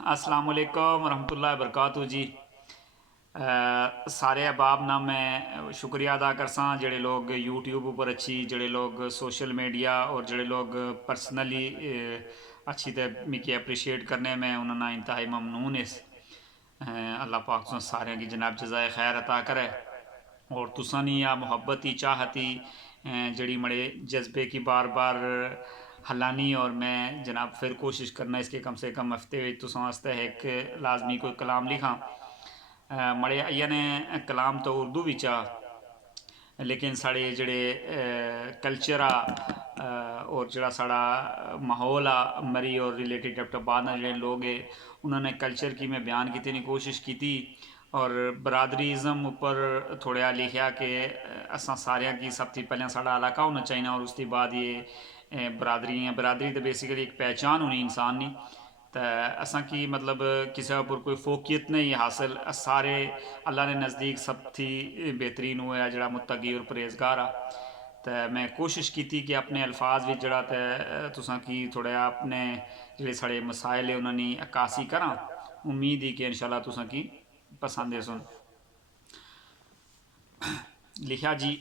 السلام علیکم ورحمۃ اللہ وبرکاتہ جی۔ سارے احباب نا میں شکریہ ادا کرساں جڑے لوگ یوٹیوب اوپر اچھی جڑے لوگ سوشل میڈیا اور جڑے لوگ پرسنلی اچھی تے مکی اپریشیٹ کرنے میں انہوں نے انتہائی ممنون اس اللہ پاک تو سارے کی جناب جزائے خیر عطا کرے اور تسانی یا محبتی چاہتی جڑی مڑے جذبے کی بار بار ہلانی اور میں جناب پھر کوشش کرنا اس کے کم سے کم ہفتے تو واسطے ایک لازمی کوئی کلام لکھاں مڑے نے کلام تو اردو وچا لیکن ساڑے جڑے کلچر اور جڑا ساڑا ماحول مری اور ریلیٹڈ ڈاکٹر بعد جڑے لوگ ہیں انہوں نے کلچر کی میں بیان کیتے نہیں کوشش کی تھی اور برادریزم اوپر تھوڑا لکھیا کہ اساں سارے کی سب تھی پہلے ساڑا علاقہ ہونا چاہیے اور اس کی بعد یہ برادری تو بیسیکلی ایک پہچان ہونی انسان نہیں تو اساں کی مطلب کسی پر کوئی فوقیت نہیں حاصل سارے اللہ نے نزدیک سب تھی بہترین ہوا جڑا متقی اور پرہیزگار تو میں کوشش کی تھی کہ اپنے الفاظ بھی جڑا تساں کی تھوڑا اپنے جڑے سارے مسائل ہیں انہوں نے عکاسی کراں امید ہی کہ انشاءاللہ تساں کی پسند ہے سن لکھا جی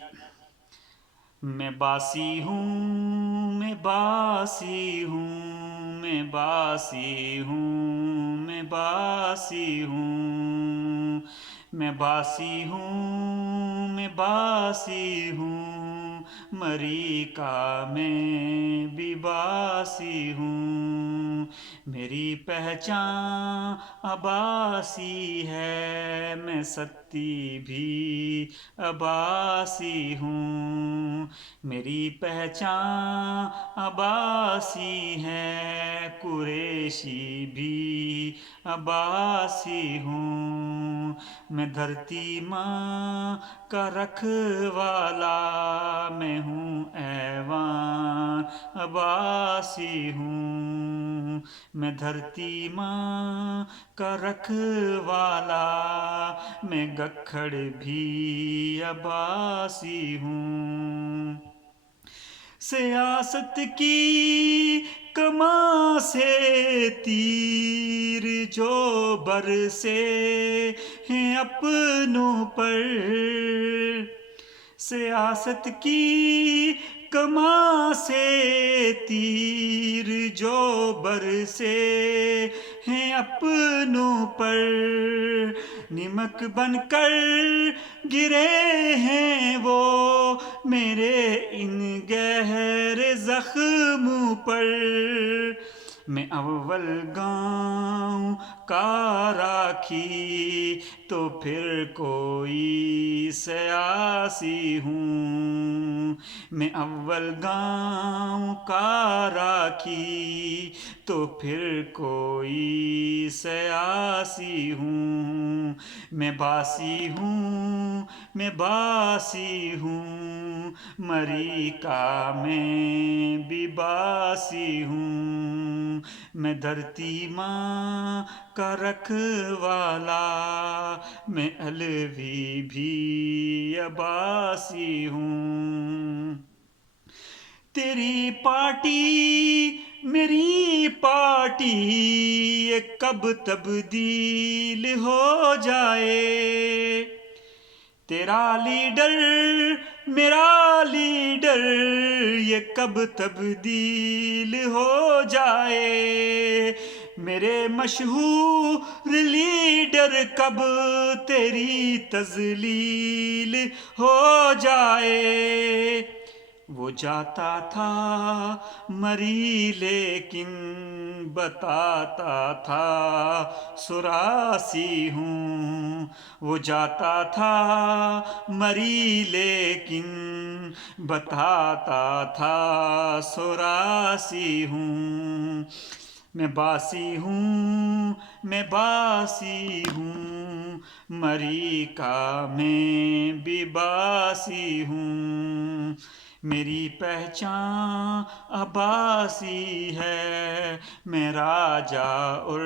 میں باسی ہوں میں باسی ہوں میں باسی ہوں میں باسی ہوں میں باسی ہوں میں باسی ہوں مری کا میں بھی باسی ہوں میری پہچان عباسی ہے میں ستی بھی عباسی ہوں میری پہچان عباسی ہے قریشی بھی عباسی ہوں میں دھرتی ماں کا رکھوالا میں ہوں ایوان عباسی ہوں میں دھرتی ماں کا رکھوالا میں گکھڑ بھی عباسی ہوں سیاست کی کماں سے تیر جو برسے ہیں اپنوں پر سیاست کی کماں سے تیر جو برسے ہیں اپنوں پر نمک بن کر گرے ہیں وہ میرے ان گہرے زخموں پر میں اول گاؤں کا راکھی تو پھر کوئی سیاسی ہوں میں اول گاؤں کا راکھی تو پھر کوئی سیاسی ہوں میں باسی ہوں میں باسی ہوں مری کا میں بھی باسی ہوں میں دھرتی ماں کا رکھوالا میں علوی بھی عباسی ہوں تیری پارٹی میری پارٹی یہ کب تبدیل ہو جائے تیرا لیڈر میرا لیڈر یہ کب تبدیل ہو جائے میرے مشہور لیڈر کب تیری تذلیل ہو جائے وہ جاتا تھا مری لیکن بتاتا تھا سراسی ہوں وہ جاتا تھا مری لیکن بتاتا تھا سراسی ہوں میں باسی ہوں میں باسی ہوں مری کا میں بھی باسی ہوں میری پہچان عباسی ہے میں راجا اور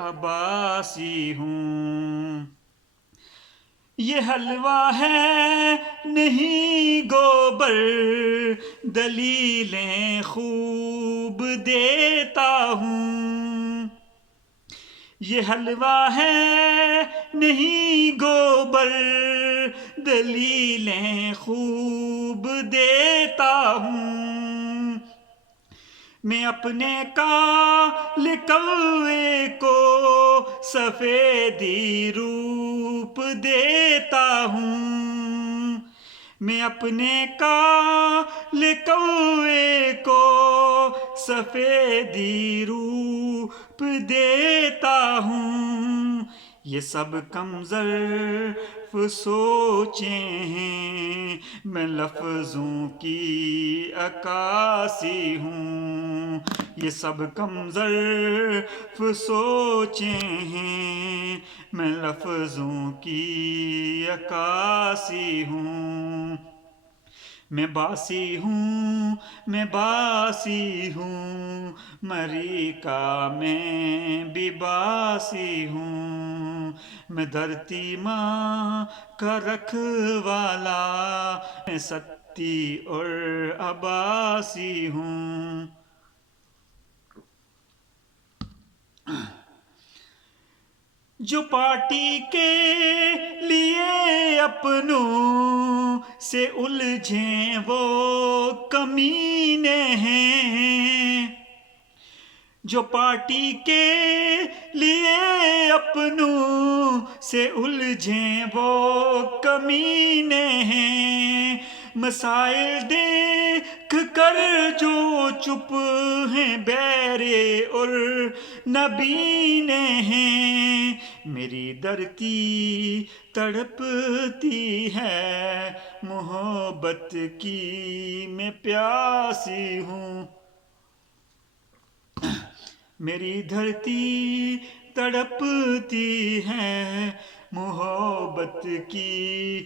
عباسی ہوں یہ حلوہ ہے نہیں گوبر دلیلیں خوب دیتا ہوں یہ حلوہ ہے نہیں گوبر، دلیلیں خوب دیتا ہوں، میں اپنے کال کوے کو سفیدی روپ دیتا ہوں، میں اپنے کال کوے کو سفیدی روپ دیتا ہوں، یہ سب کم ظرف سوچیں ہیں، میں لفظوں کی عکاسی ہوں، یہ سب کم ظرف سوچیں ہیں، میں لفظوں کی عکاسی ہوں، میں باسی ہوں، میں باسی ہوں، مریکا میں بھی باسی ہوں، میں دھرتی ماں کا رکھوالا، میں ستی اور عباسی ہوں، جو پارٹی کے لیے اپنوں سے الجھیں وہ کمینے ہیں، جو پارٹی کے لیے اپنوں سے الجھیں وہ کمینے ہیں، مسائل دیکھ کر جو چپ ہیں بیرے اور نبینے ہیں، میری دھرتی تڑپتی ہے محبت کی، میں پیاسی ہوں، میری دھرتی تڑپتی ہے محبت کی،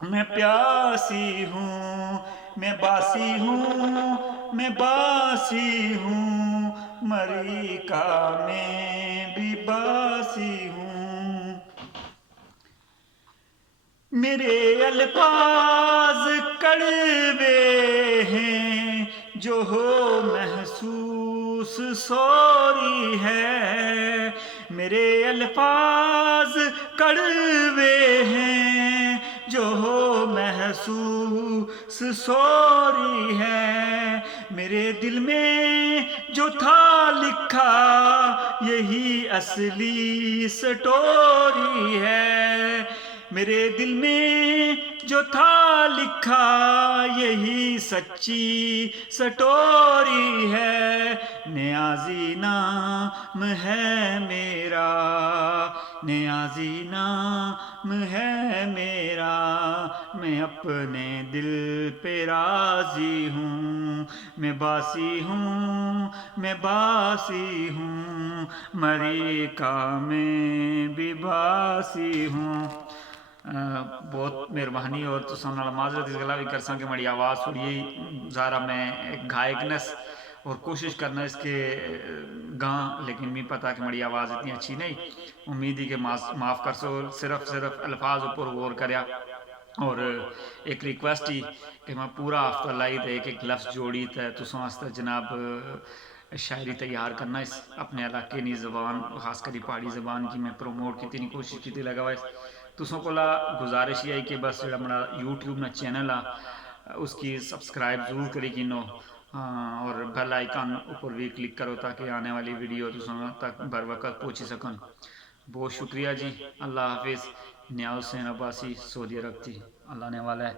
میں پیاسی ہوں، میں باسی ہوں، میں باسی ہوں، مریکا میں بھی باسی ہوں، میرے الفاظ کڑوے ہیں جو ہو محسوس سوری ہے، میرے الفاظ کڑوے ہیں جو ہو محسوس سوری ہے، میرے دل میں جو تھا لکھا یہی اصلی سٹوری ہے، میرے دل میں جو تھا لکھا یہی سچی سٹوری ہے، نیازی نام ہے میرا، نیازی نام ہے میرا، میں اپنے دل پہ راضی ہوں، میں باسی ہوں، میں باسی ہوں، مریکا میں بھی باسی ہوں۔ بہت مہربانی اور تساں نال معذرت اس گلا بھی کرساں کہ مڑی آواز تھوڑی ذرا میں ایک گائک نس اور کوشش کرنا اس کے گاں، لیکن میں پتا کہ مڑی آواز اتنی اچھی نہیں، امید ہی کہ معاف کر سو، صرف الفاظ اوپر غور کریا، اور ایک ریکویسٹ ہی کہ میں پورا ہفتہ لائی تے ایک ایک لفظ جوڑی تے تساں واسطے جناب شاعری تیار کرنا اس اپنے علاقے نی زبان، خاص کری پہاڑی زبان کی میں پروموٹ کی کوشش کی لگا وائس تسوں کولا گزارش یہ ہے کہ بس جڑا ہمارا یوٹیوب نا چینل آ اس کی سبسکرائب ضرور کری کینو، اور بیل آئیکن اوپر بھی کلک کرو تاکہ آنے والی ویڈیو تساں تک بر وقت پہنچی سکن۔ بہت شکریہ جی، اللہ حافظ۔ نیاز حسین عباسی، سعودی عرب تھی، اللہ نے والا ہے۔